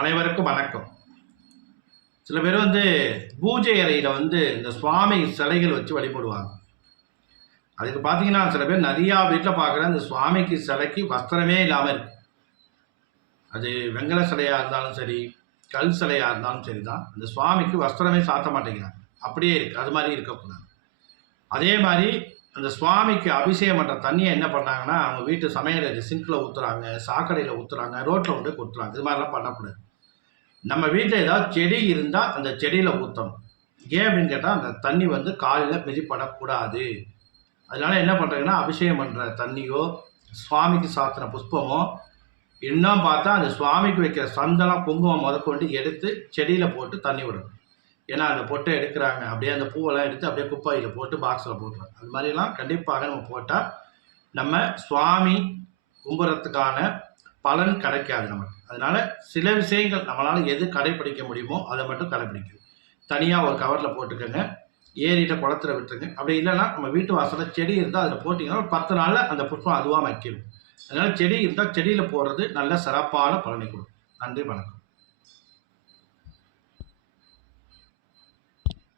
அனைவருக்கும் வணக்கம். சில பேர் பூஜை அறையில் இந்த சுவாமி சிலைகள் வச்சு வழிபடுவாங்க. அதுக்கு பார்த்தீங்கன்னா சில பேர் நிறையா வீட்டில் பார்க்குற இந்த சுவாமிக்கு சிலைக்கு வஸ்திரமே இல்லாமல் இருக்கு. அது வெங்கல சிலையாக இருந்தாலும் சரி, கல் சிலையாக இருந்தாலும் சரி தான், இந்த சுவாமிக்கு வஸ்திரமே சாத்த மாட்டேங்கிறாங்க. அப்படியே இருக்குது. அது மாதிரி இருக்கக்கூடாது. அதே மாதிரி அந்த சுவாமிக்கு அபிஷேகம் பண்ணுற தண்ணியை என்ன பண்ணாங்கன்னா, அவங்க வீட்டு சமையல் சிங்கில் ஊற்றுறாங்க, சாக்கடையில் ஊற்றுறாங்க, ரோட்டில் கொண்டு கொட்டுறாங்க. இது மாதிரிலாம் பண்ணக்கூடாது. நம்ம வீட்டில் ஏதாவது செடி இருந்தால் அந்த செடியில் ஊற்றணும். ஏன் அப்படின்னு கேட்டால், அந்த தண்ணி காலில் மிதிப்படக்கூடாது. அதனால என்ன பண்ணுறாங்கன்னா, அபிஷேகம் பண்ணுற தண்ணியோ, சுவாமிக்கு சாத்தின புஷ்பமோ, இன்னும் பார்த்தா அந்த சுவாமிக்கு வைக்கிற சந்தனம் குங்குமம் முதற்கொண்டு எடுத்து செடியில் போட்டு தண்ணி விடணும். ஏன்னா அந்த பொட்டை எடுக்கிறாங்க, அப்படியே அந்த பூவெல்லாம் எடுத்து அப்படியே குப்பாயில் போட்டு பாக்ஸில் போட்டுருவாங்க. அது மாதிரிலாம் கண்டிப்பாக நம்ம போட்டால் நம்ம சுவாமி கும்புறத்துக்கான பலன் கிடைக்காது நமக்கு. அதனால சில விஷயங்கள் நம்மளால் எது கடைப்பிடிக்க முடியுமோ அதை மட்டும் கடைப்பிடிக்கணும். தனியாக ஒரு கவரில் போட்டுக்கோங்க, ஏரியிட்ட குளத்துல விட்டுருங்க. அப்படி இல்லைன்னா நம்ம வீட்டு வாசலில் செடி இருந்தால் அதில் போட்டிங்கன்னா ஒரு 10 நாளில் அந்த புஷ்பம் அதுவாக வைக்கணும். அதனால் செடி இருந்தால் செடியில் போடுறது நல்ல சிறப்பான பலனை கொடுக்கும். நன்றி, வணக்கம்.